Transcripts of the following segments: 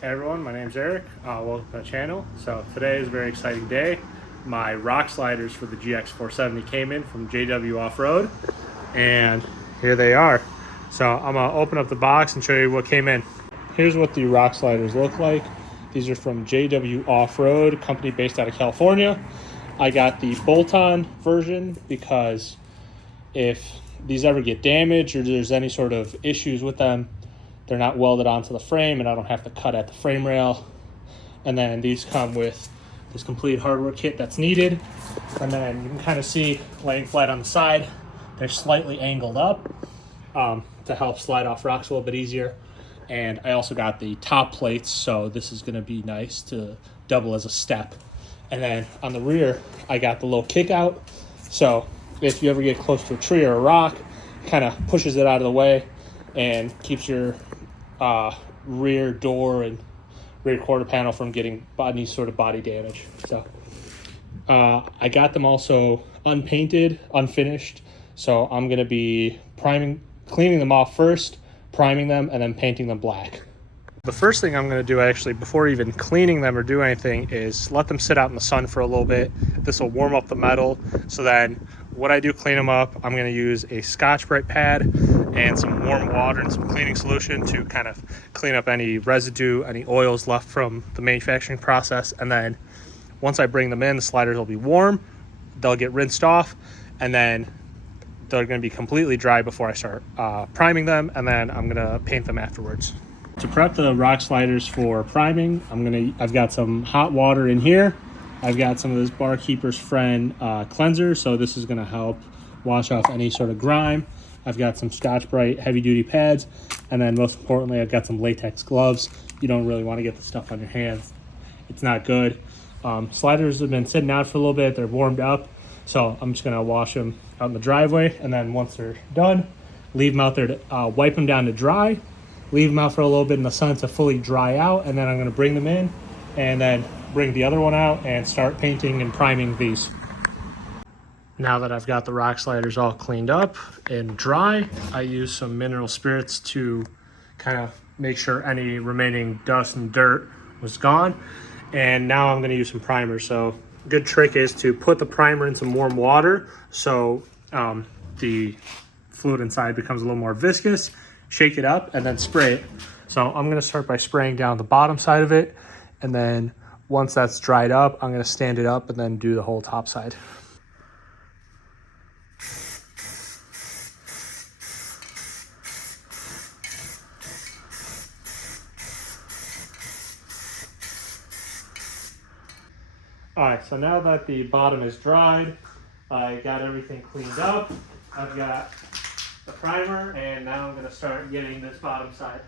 Hey everyone, my name's Eric. Welcome to the channel. So today is a very exciting day. My rock sliders for the GX470 came in from JW Off-Road, and here they are. So I'm gonna open up the box and show you what came in. Here's what the rock sliders look like. These are from JW Off-Road, a company based out of California. I got the bolt-on version because if these ever get damaged or there's any sort of issues with them, they're not welded onto the frame and I don't have to cut at the frame rail. And then these come with this complete hardware kit that's needed. And then you can kind of see laying flat on the side, they're slightly angled up to help slide off rocks a little bit easier. And I also got the top plates, so this is gonna be nice to double as a step. And then on the rear, I got the little kick out. So if you ever get close to a tree or a rock, kind of pushes it out of the way and keeps your rear door and rear quarter panel from getting any sort of body damage. So I got them also unpainted, unfinished. So I'm gonna be cleaning them off first, priming them, and then painting them black. The first thing I'm gonna do actually before even cleaning them or do anything is let them sit out in the sun for a little bit. This will warm up the metal. So then when I do clean them up, I'm gonna use a Scotch-Brite pad and some warm water and some cleaning solution to kind of clean up any residue, any oils left from the manufacturing process. And then once I bring them in, the sliders will be warm, they'll get rinsed off, and then they're gonna be completely dry before I start priming them, and then I'm gonna paint them afterwards. To prep the rock sliders for priming, I've got some hot water in here. I've got some of this Barkeeper's Friend cleanser, so this is gonna help wash off any sort of grime. I've got some Scotch-Brite heavy-duty pads, and then most importantly, I've got some latex gloves. You don't really want to get the stuff on your hands. It's not good. Sliders have been sitting out for a little bit. They're warmed up, so I'm just gonna wash them out in the driveway, and then once they're done, leave them out there to wipe them down to dry, leave them out for a little bit in the sun to fully dry out, and then I'm gonna bring them in and then bring the other one out and start painting and priming these. Now that I've got the rock sliders all cleaned up and dry, I use some mineral spirits to kind of make sure any remaining dust and dirt was gone. And now I'm gonna use some primer. So a good trick is to put the primer in some warm water so the fluid inside becomes a little more viscous, shake it up, and then spray it. So I'm gonna start by spraying down the bottom side of it, and then once that's dried up, I'm gonna stand it up and then do the whole top side. All right, so now that the bottom is dried, I got everything cleaned up. I've got the primer, and now I'm gonna start getting this bottom side.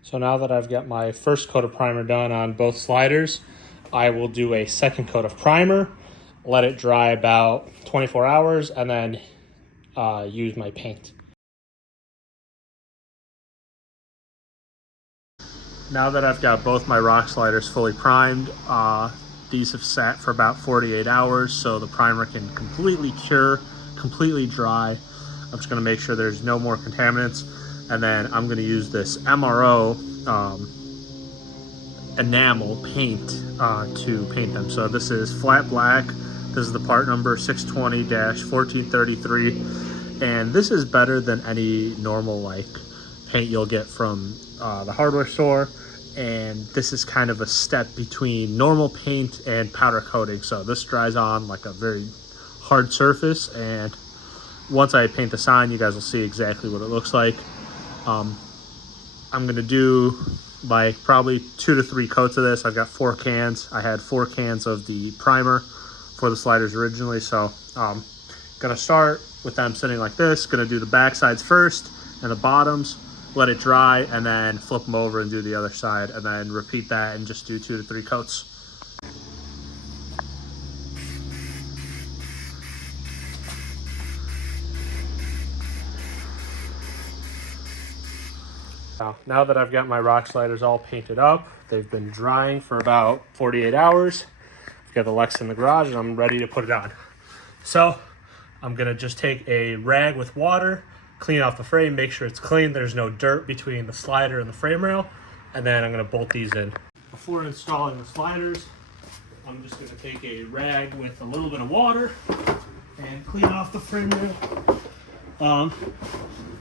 So now that I've got my first coat of primer done on both sliders, I will do a second coat of primer, let it dry about 24 hours, and then use my paint. Now that I've got both my rock sliders fully primed, these have sat for about 48 hours, so the primer can completely cure, completely dry. I'm just gonna make sure there's no more contaminants. And then I'm gonna use this MRO enamel paint to paint them. So this is flat black. This is the part number 620-1433. And this is better than any normal like paint you'll get from the hardware store. And this is kind of a step between normal paint and powder coating. So this dries on like a very hard surface, and once I paint this on, you guys will see exactly what it looks like. I'm gonna do like probably 2 to 3 coats of this. I've got 4 cans. I had 4 cans of the primer for the sliders originally. So gonna start with them sitting like this. Gonna do the back sides first and the bottoms, let it dry, and then flip them over and do the other side, and then repeat that and just do 2 to 3 coats. Now that I've got my rock sliders all painted up, they've been drying for about 48 hours. I've got the Lex in the garage and I'm ready to put it on. So I'm gonna just take a rag with water, clean off the frame, make sure it's clean, there's no dirt between the slider and the frame rail, and then I'm gonna bolt these in. Before installing the sliders, I'm just gonna take a rag with a little bit of water and clean off the frame rail.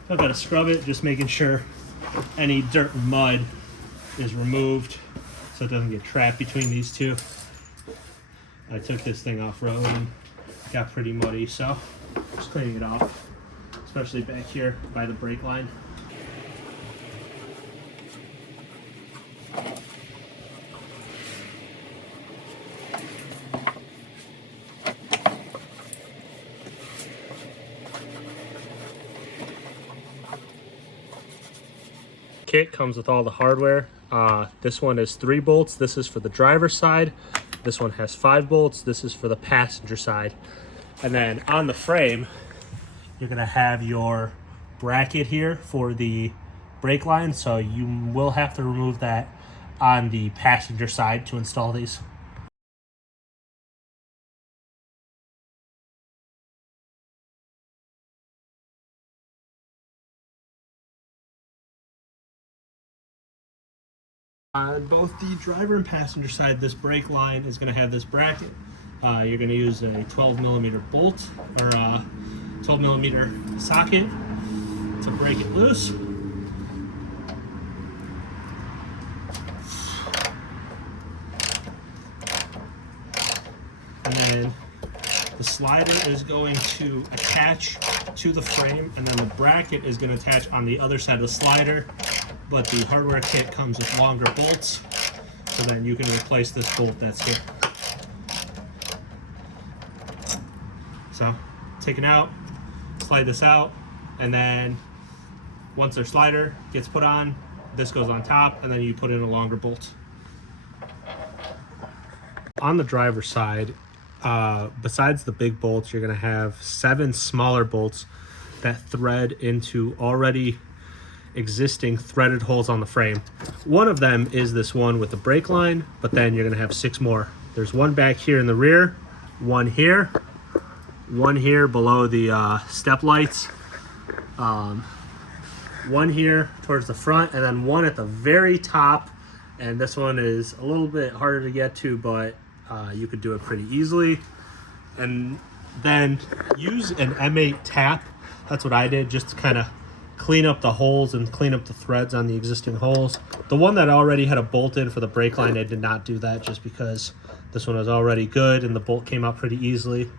I've got to scrub it, just making sure any dirt and mud is removed so it doesn't get trapped between these two. I took this thing off road and it got pretty muddy, so just cleaning it off, especially back here by the brake line. Kit comes with all the hardware. This one is 3 bolts. This is for the driver's side. This one has 5 bolts. This is for the passenger side. And then on the frame, you're gonna have your bracket here for the brake line. So you will have to remove that on the passenger side to install these. On both the driver and passenger side, this brake line is going to have this bracket. You're going to use a 12mm bolt or a 12mm socket to break it loose. And then the slider is going to attach to the frame, and then the bracket is going to attach on the other side of the slider. But the hardware kit comes with longer bolts, so then you can replace this bolt that's here. So take it out, slide this out, and then once their slider gets put on, this goes on top, and then you put in a longer bolt. On the driver's side, besides the big bolts, you're going to have 7 smaller bolts that thread into already existing threaded holes on the frame. One of them is this one with the brake line, but then you're gonna have 6 more. There's one back here in the rear, one here below the step lights, one here towards the front, and then one at the very top. And this one is a little bit harder to get to, but you could do it pretty easily. And then use an M8 tap. That's what I did, just to kind of clean up the holes and clean up the threads on the existing holes. The one that already had a bolt in for the brake line, I did not do that just because this one was already good and the bolt came out pretty easily.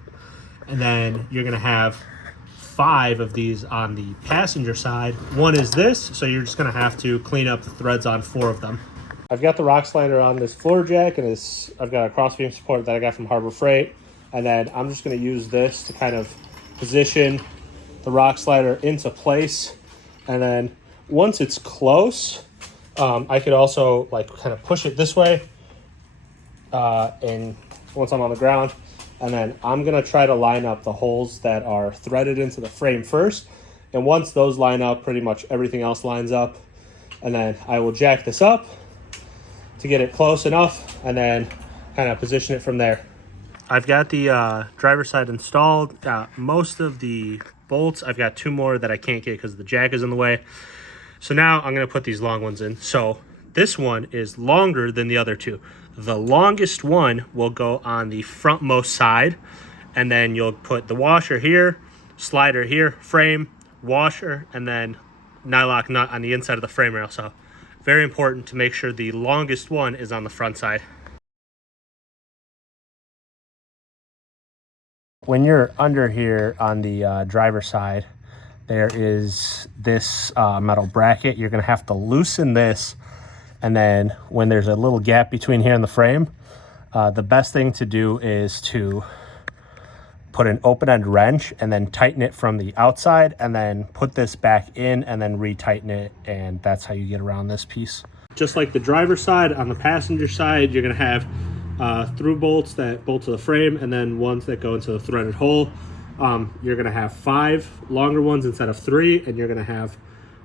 And then you're gonna have 5 of these on the passenger side. One is this, so you're just gonna have to clean up the threads on 4 of them. I've got the rock slider on this floor jack, and I've got a crossbeam support that I got from Harbor Freight. And then I'm just gonna use this to kind of position the rock slider into place. And then once it's close, I could also like kind of push it this way, and once I'm on the ground, and then I'm gonna try to line up the holes that are threaded into the frame first. And once those line up, pretty much everything else lines up. And then I will jack this up to get it close enough, and then kind of position it from there. I've got the driver's side installed, got most of the bolts. I've got 2 more that I can't get because the jack is in the way. So now I'm going to put these long ones in. So this one is longer than the other 2. The longest one will go on the frontmost side, and then you'll put the washer here, slider here, frame, washer, and then nylock nut on the inside of the frame rail. So very important to make sure the longest one is on the front side. When you're under here on the driver's side, there is this metal bracket. You're gonna have to loosen this And then when there's a little gap between here and the frame, the best thing to do is to put an open-end wrench and then tighten it from the outside, and then put this back in and then retighten it, and that's how you get around this piece. Just like the driver's side, on the passenger side, you're going to have through bolts that bolt to the frame, and then ones that go into the threaded hole. You're going to have 5 longer ones instead of 3, and you're going to have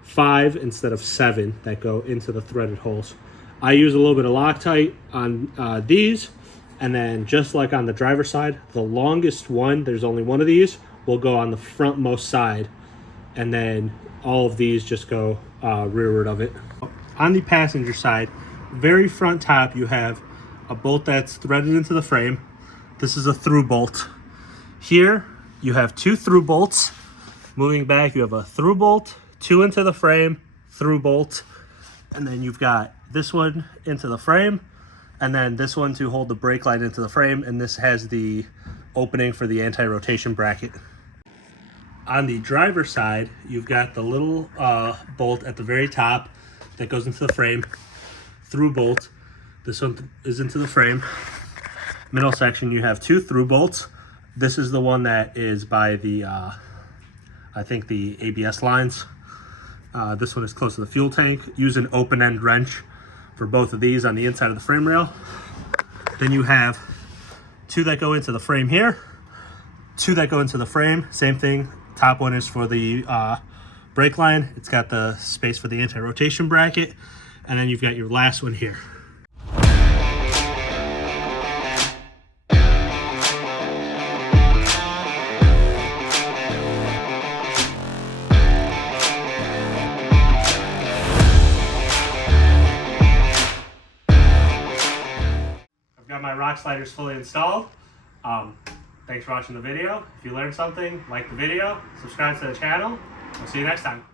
5 instead of 7 that go into the threaded holes. I use a little bit of Loctite on these, and then just like on the driver's side, the longest one, there's only one of these, will go on the frontmost side, and then all of these just go rearward of it. On the passenger side, very front top, you have a bolt that's threaded into the frame. This is a through bolt. Here, you have 2 through bolts. Moving back, you have a through bolt, 2 into the frame, through bolt, and then you've got this one into the frame, and then this one to hold the brake line into the frame, and this has the opening for the anti-rotation bracket. On the driver's side, you've got the little bolt at the very top that goes into the frame, through bolt. This one is into the frame. Middle section, you have 2 through bolts. This is the one that is by the, I think the ABS lines. This one is close to the fuel tank. Use an open-end wrench for both of these on the inside of the frame rail. Then you have 2 that go into the frame here, 2 that go into the frame. Same thing. Top one is for the brake line. It's got the space for the anti-rotation bracket, and then you've got your last one here. I've got my rock sliders fully installed. Thanks for watching the video. If you learned something, like the video, subscribe to the channel. We'll see you next time.